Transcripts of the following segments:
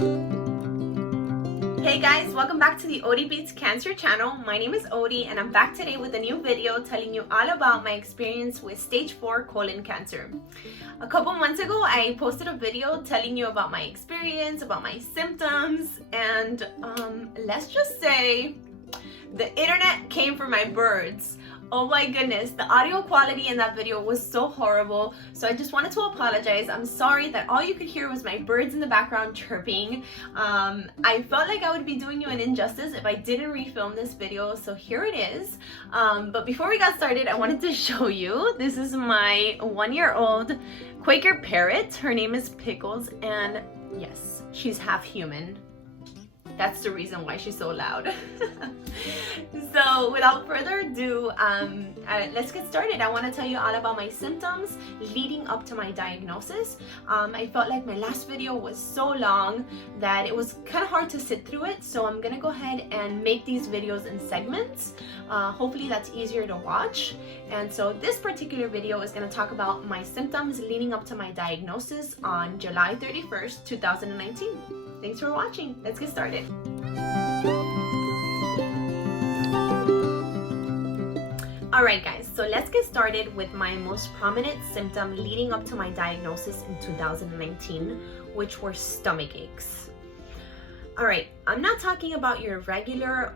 Hey guys, welcome back to the Odie Beats Cancer channel. My name is Odie and I'm back today with a new video telling you all about my experience with stage 4 colon cancer. A couple months ago, I posted a video telling you about my experience, about my symptoms, and let's just say the internet came for my birds. Oh my goodness, the audio quality in that video was so horrible. So I just wanted to apologize. I'm sorry that all you could hear was my birds in the background chirping. I felt like I would be doing you an injustice if I didn't refilm this video, so here it is. But before we got started, I wanted to show you. This is my 1-year-old Quaker parrot. Her name is Pickles, and yes, she's half human. That's the reason why she's so loud. So without further ado, let's get started. I want to tell you all about my symptoms leading up to my diagnosis. I felt like my last video was so long that it was kind of hard to sit through it. So I'm going to go ahead and make these videos in segments. Hopefully that's easier to watch. And so this particular video is going to talk about my symptoms leading up to my diagnosis on July 31st, 2019. Thanks for watching. Let's get started. Alright guys, so let's get started with my most prominent symptom leading up to my diagnosis in 2019, which were stomach aches. Alright, I'm not talking about your regular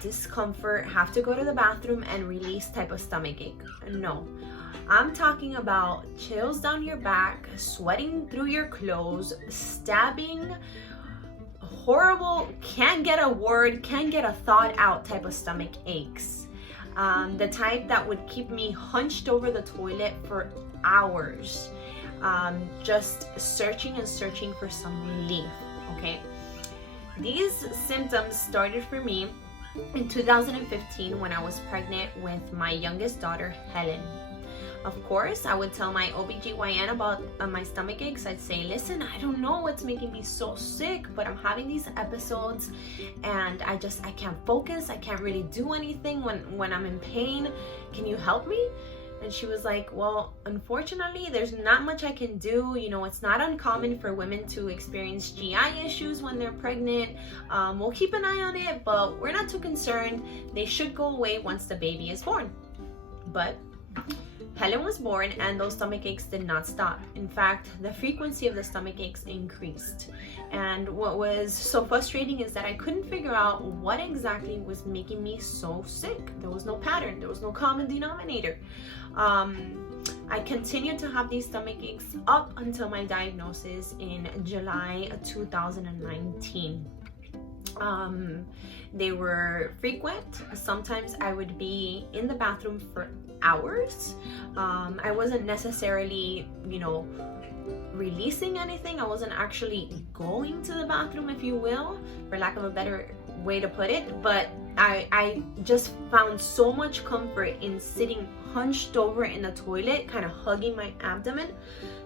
discomfort, have to go to the bathroom and release type of stomach ache. No. I'm talking about chills down your back, sweating through your clothes, stabbing, horrible, can't get a word, can't get a thought out type of stomach aches. The type that would keep me hunched over the toilet for hours, just searching and searching for some relief, okay? These symptoms started for me in 2015 when I was pregnant with my youngest daughter, Helen. Of course, I would tell my OBGYN about my stomach aches. I'd say, listen, I don't know what's making me so sick, but I'm having these episodes and I can't focus. I can't really do anything when I'm in pain. Can you help me? And she was like, well, unfortunately, there's not much I can do. You know, it's not uncommon for women to experience GI issues when they're pregnant. We'll keep an eye on it, but we're not too concerned. They should go away once the baby is born. But Helen was born and those stomach aches did not stop. In fact, the frequency of the stomach aches increased. And what was so frustrating is that I couldn't figure out what exactly was making me so sick. There was no pattern, there was no common denominator. I continued to have these stomach aches up until my diagnosis in July 2019. They were frequent. Sometimes I would be in the bathroom for hours. I wasn't necessarily, releasing anything. I wasn't actually going to the bathroom, if you will, for lack of a better way to put it. But I just found so much comfort in sitting hunched over in the toilet, kind of hugging my abdomen.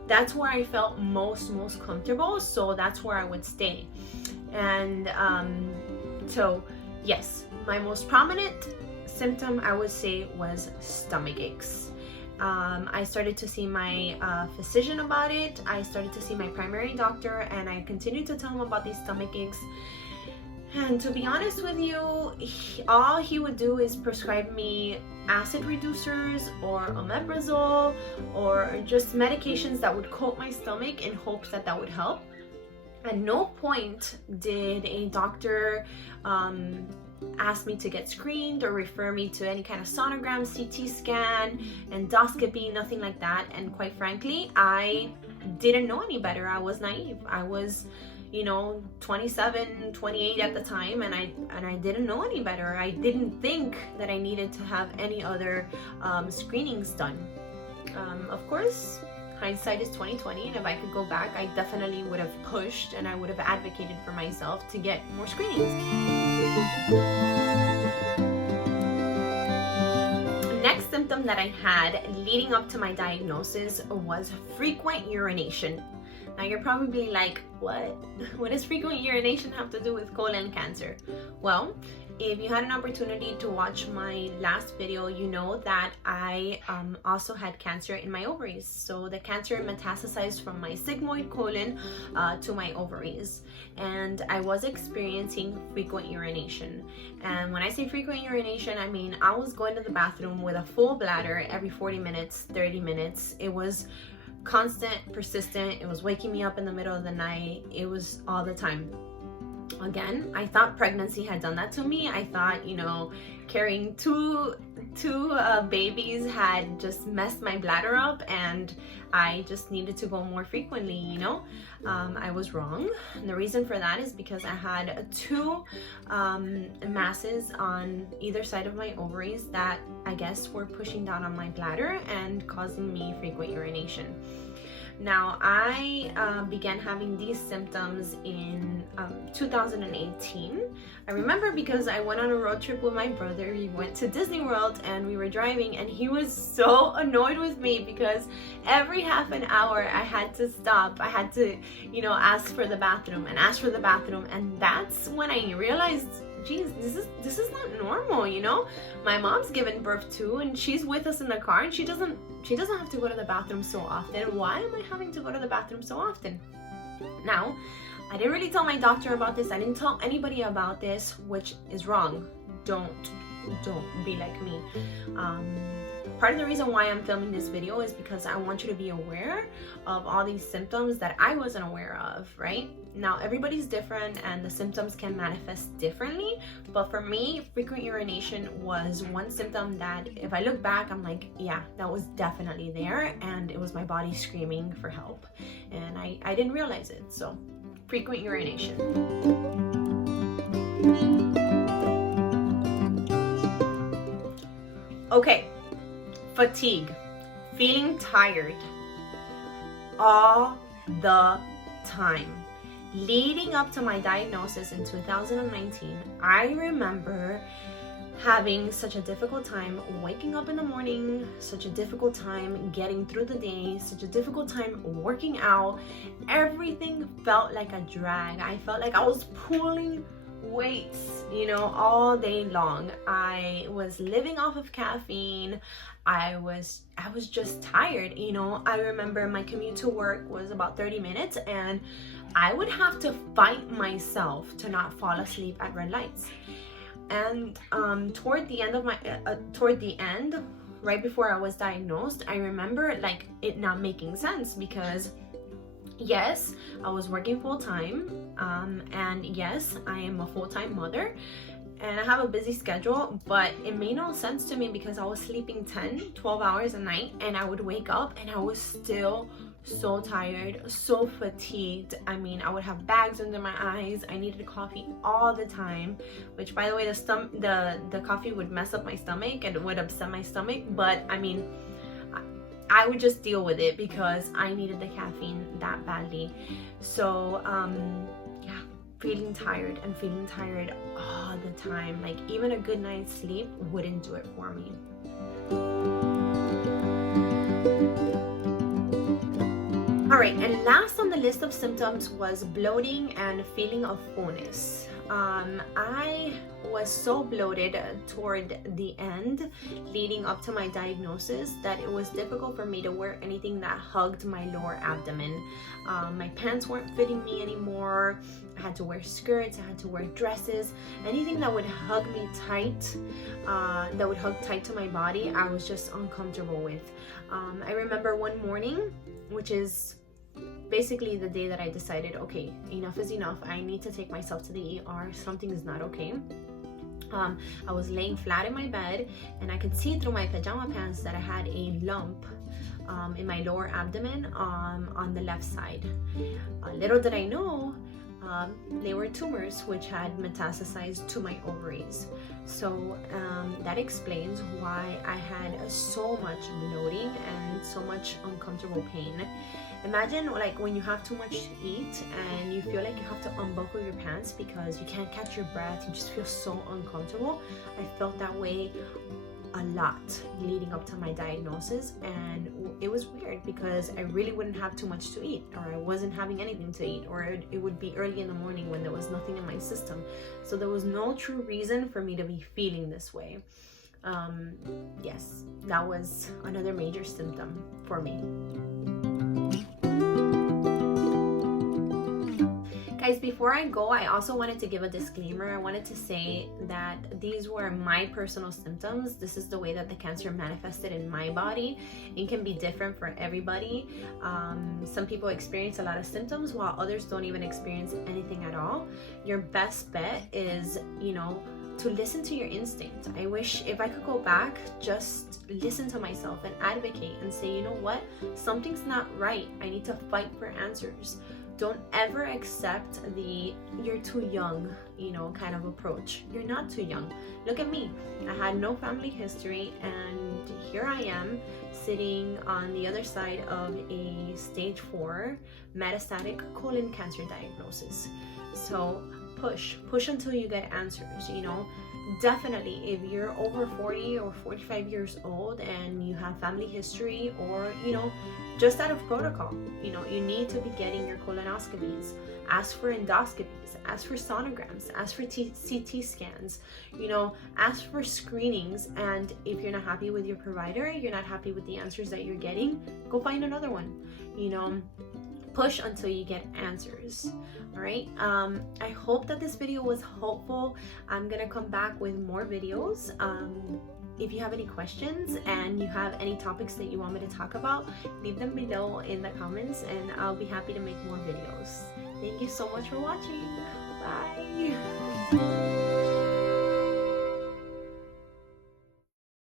That's where I felt most comfortable. So that's where I would stay. And so yes, my most prominent symptom I would say was stomach aches. I started to see my physician about it. I started to see my primary doctor, and I continued to tell him about these stomach aches. And to be honest with you, all he would do is prescribe me acid reducers or omeprazole or just medications that would coat my stomach in hopes that that would help. At no point did a doctor ask me to get screened or refer me to any kind of sonogram, CT scan, endoscopy, nothing like that. And quite frankly, I didn't know any better. I was naive. I was 27, 28 at the time, and I didn't know any better. I didn't think that I needed to have any other screenings done. Of course, hindsight is 2020, and if I could go back, I definitely would have pushed and I would have advocated for myself to get more screenings. Next symptom that I had leading up to my diagnosis was frequent urination. Now you're probably like, what? What does frequent urination have to do with colon cancer? Well, If you had an opportunity to watch my last video, you know that I also had cancer in my ovaries. So the cancer metastasized from my sigmoid colon to my ovaries, and I was experiencing frequent urination. And when I say frequent urination, I mean I was going to the bathroom with a full bladder every 40 minutes, 30 minutes. It was constant, persistent. It was waking me up in the middle of the night. It was all the time. Again, I thought pregnancy had done that to me. I thought, you know, carrying two babies had just messed my bladder up, and I just needed to go more frequently, you know. I was wrong. And the reason for that is because I had two masses on either side of my ovaries that I guess were pushing down on my bladder and causing me frequent urination. Now, I began having these symptoms in 2018. I remember because I went on a road trip with my brother. We went to Disney World and we were driving, and he was so annoyed with me because every half an hour I had to stop. I had to, you know, ask for the bathroom and ask for the bathroom. And that's when I realized, geez, this is not normal, you know. My mom's given birth too, and she's with us in the car, and she doesn't have to go to the bathroom so often. Why am I having to go to the bathroom so often? Now, I didn't really tell my doctor about this. I didn't tell anybody about this, which is wrong. Don't be like me. Part of the reason why I'm filming this video is because I want you to be aware of all these symptoms that I wasn't aware of, right? Now, everybody's different and the symptoms can manifest differently, but for me, frequent urination was one symptom that if I look back, I'm like, yeah, that was definitely there, and it was my body screaming for help, and I didn't realize it. So, frequent urination. Okay. Fatigue, feeling tired all the time. Leading up to my diagnosis in 2019, I remember having such a difficult time waking up in the morning, such a difficult time getting through the day, such a difficult time working out. Everything felt like a drag. I felt like I was pulling weights, you know, all day long. I was living off of caffeine. I was just tired, you know. I remember my commute to work was about 30 minutes, and I would have to fight myself to not fall asleep at red lights. And toward the end, right before I was diagnosed, I remember like it not making sense because yes, I was working full-time, and yes, I am a full-time mother, and I have a busy schedule, but it made no sense to me because I was sleeping 10-12 hours a night, and I would wake up and I was still so tired, so fatigued. I mean, I would have bags under my eyes. I needed coffee all the time, which, by the way, the coffee would mess up my stomach and it would upset my stomach, but I mean, I would just deal with it because I needed the caffeine that badly. So yeah, feeling tired all the time. Like even a good night's sleep wouldn't do it for me. All right, and last on the list of symptoms was bloating and feeling of fullness. I was so bloated toward the end leading up to my diagnosis that it was difficult for me to wear anything that hugged my lower abdomen. My pants weren't fitting me anymore. I had to wear skirts, I had to wear dresses, anything that would hug me tight, that would hug tight to my body, I was just uncomfortable with. I remember one morning, which is basically the day that I decided, okay, enough is enough. I need to take myself to the ER. Something is not okay. I was laying flat in my bed, and I could see through my pajama pants that I had a lump in my lower abdomen on the left side. Little did I know, they were tumors which had metastasized to my ovaries. So that explains why I had so much bloating and so much uncomfortable pain. Imagine like when you have too much to eat and you feel like you have to unbuckle your pants because you can't catch your breath, you just feel so uncomfortable. I felt that way a lot leading up to my diagnosis, and it was weird because I really wouldn't have too much to eat, or I wasn't having anything to eat, or it would be early in the morning when there was nothing in my system. So there was no true reason for me to be feeling this way. Yes, that was another major symptom for me. Guys, before I go, I also wanted to give a disclaimer. I wanted to say that these were my personal symptoms. This is the way that the cancer manifested in my body. It can be different for everybody. Some people experience a lot of symptoms while others don't even experience anything at all. Your best bet is, to listen to your instinct. I wish if I could go back, just listen to myself and advocate and say, you know what, something's not right. I need to fight for answers. Don't ever accept the "you're too young," kind of approach. You're not too young. Look at me. I had no family history, and here I am sitting on the other side of a stage 4 metastatic colon cancer diagnosis. So push until you get answers. Definitely, if you're over 40 or 45 years old and you have family history, or just out of protocol, you need to be getting your colonoscopies. Ask for endoscopies, ask for sonograms, ask for CT scans, ask for screenings. And if you're not happy with your provider, you're not happy with the answers that you're getting, go find another one. Push until you get answers. All right, I hope that this video was helpful. I'm gonna come back with more videos. If you have any questions and you have any topics that you want me to talk about, leave them below in the comments and I'll be happy to make more videos. Thank you so much for watching. Bye.